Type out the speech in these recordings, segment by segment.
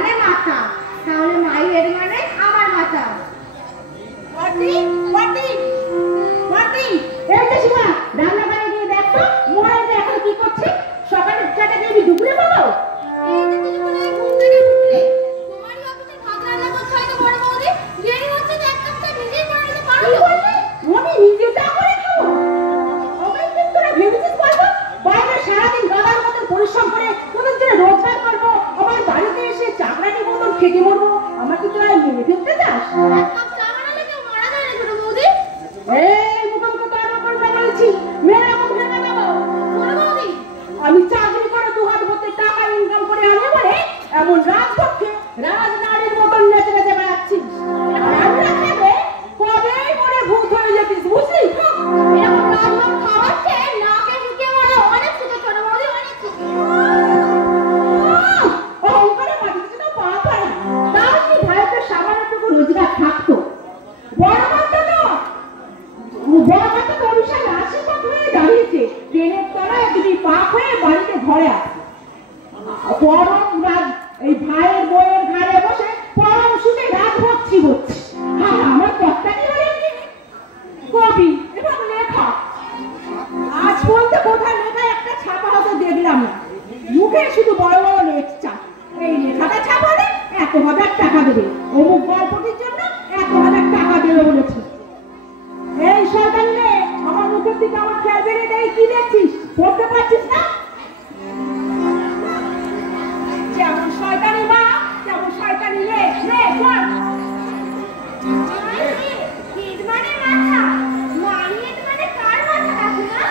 মানে মাথা, তাহলে মাই হেড মানে আমার মাথা। ওয়াটি ওয়াটি ওয়াটি, এই যে সীমা, রান্না করে গিয়ে দেখো মোড়াইতে এখন কি করছে। সকালে চাটা দিয়ে দুপুরে বলো। এই যে তুমি মনে হয় ঘুম থেকে উঠলে, তোমারই অফিসে ভাত রান্না করতে হয় না বড় বৌদি, দেরি হচ্ছে যে এক কাপ চা নিজেই করে নিতে পারো। কি বললি? আমি নিজে চা করে খাবো? আমি কি তোরা ভেবেছিস বলবো? বাইরে সারাদিন গাদার মতন পরিশ্রম করে তোদের জন্য রোজগার করবো, আমার বাড়িতে এসে চাকরানির মতন খেটে মরবো, আমার কি তোরা মেনে ফেলতে চাস? এক কাপ চা বানালে কেউ মারা যায় না ছোট বৌদি। এই মুখোমুখি তর্ক করবে বলেছি, মেয়েরা মুখ ভেঙে দেবো। বড় বৌদি, আমি চাকরি করে দু হাত ভর্তি টাকা ইনকাম করে আনে বলে এমন রাজপক্ষে রাজনারীর মতন নেচে নেচে বেড়াচ্ছিস। আর আমরা খেলে কবেই মরে ভূত হয়ে যেতিস, বুঝলি? এরকম রাজভোগ খাওয়াচ্ছে নাকে ঢুকে মরে অনেক সুখে ছোট বৌদি, অনেক সুখে। অহংকারে মাটিতে তো পা পড়ে না। তাও কি ভারতের সামান্যটুকু রোজগার থাকতো? বড় কথা তো অভিশাপ আশীর্বাদ হয়ে দাঁড়িয়েছে, ট্রেনের তলায় যদি পাপ হয়ে বাড়িতে ঘরে আসে। পরম রাত এই ভাইয়ের বইয়ের ঘাড়ে বসে পরম সুখে রাত হচ্ছি হচ্ছে। হ্যাঁ, আমার কর্তানি হয়ে কবি এবং লেখক। আজ বলতে কোথায় লেখা একটা ছাপা হতে দেখলাম না, মুখে শুধু বড় বড় লেখা। এই লেখাটা ছাপালে 1,000 টাকা দেবে, অমুক গল্পটির জন্য 1,000 টাকা দেবে বলেছে। এই শয়তানি রে, আমার মুখের দিকে আমার খেয়াল বেড়ে দেয়, কি দেখছিস? পড়তে পারছিস না? যেমন শয়তানি মা তেমন শয়তানি রে, রে পড়। হেড মানে মাথা, মাই হেড মানে কার মাথা আছে না?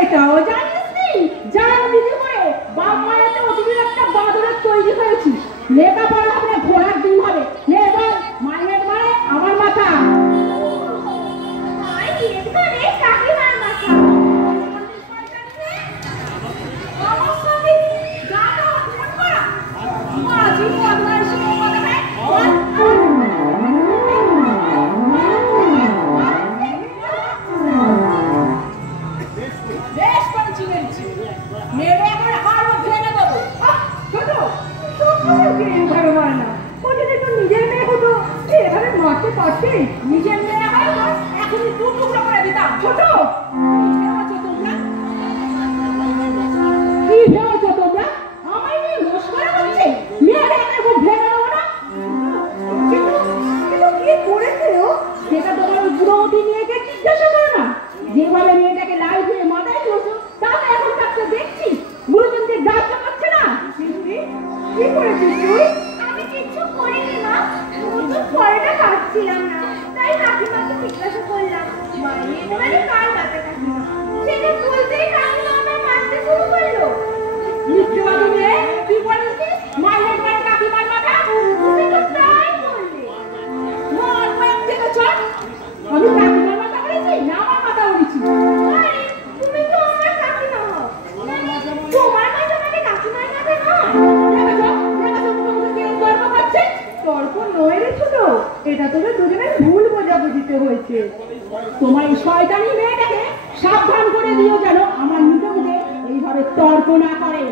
এটাও জানিস নি? জানবি কি করে? বাপ মায়ের তো অতিরিক্ত একটা বাদরের তৈরি হয়েছিস। লেখাপড়া হবে, ঘোড়ার ডিম হবে। নে বল, মাই হেড মানে আমার মাথা। মাই হেড মানে কাকিমার মাথা। আমার সঙ্গে গাটা ফোন করা মাঝি বদমাইশ কথা ভাই। বেশ করে চিনেছি, মেরে একবার হাড়ও ভেঙে দেবো। ছোট ছোটকে এইভাবে মারে না, ও যদি তোর নিজের মেয়ে হতো এভাবে মারতে পারতে? নিজের মেয়ে হয় না, এখনই দু টুকরো করে দিতাম। ছোট কি ভেবেছো তোমরা? আমায় নিয়ে মস্করা করছে? মেয়েরা একটা খুব ভেঙে দেবো না? কিন্তু কি করেছে ও? সেটা তোমার ওই বুড়োমতি মেয়েকে জিজ্ঞাসা করো না। যেভাবে মেয়েটাকে লাল হয়ে মাথায় তুলছো তাতে এখন তাকে দেখছি গুরুজনদের গাছ চাপাচ্ছে না। কি করেছিস তুই? আমি কিচ্ছু করিনি মা, নতুন পড়াটা পাচ্ছিলাম না, তাই কাকিমাকে জিজ্ঞাসা করলাম মাই হেড মানে কার মাথা কাকিমা। সেটা বলতেই কাকিমা আমার মারতে শুরু করলো। মিথ্যেবাদী মেয়ে, কি বলেছিস? মাই হেড মানে কাকিমার মাথা? তুমি তো তাই বললে। মার কয়েক থেকে চল। আমি কাকিমার মাথা বলেছি না আমার মাথা বলেছি? আরে তুমি তো আমার কাকিমা হও, মানে তোমার মাথা মানে কাকিমার মাথা নয়। তর্ক নয় রে ছোট, এটা তোদের দুজনের ভুল বোঝাবুঝিতে হয়েছে। তোমার এই শয়তানি মেয়েটাকে সাবধান করে দিও যেন আমার মুখে মুখে এইভাবে তর্ক না করে।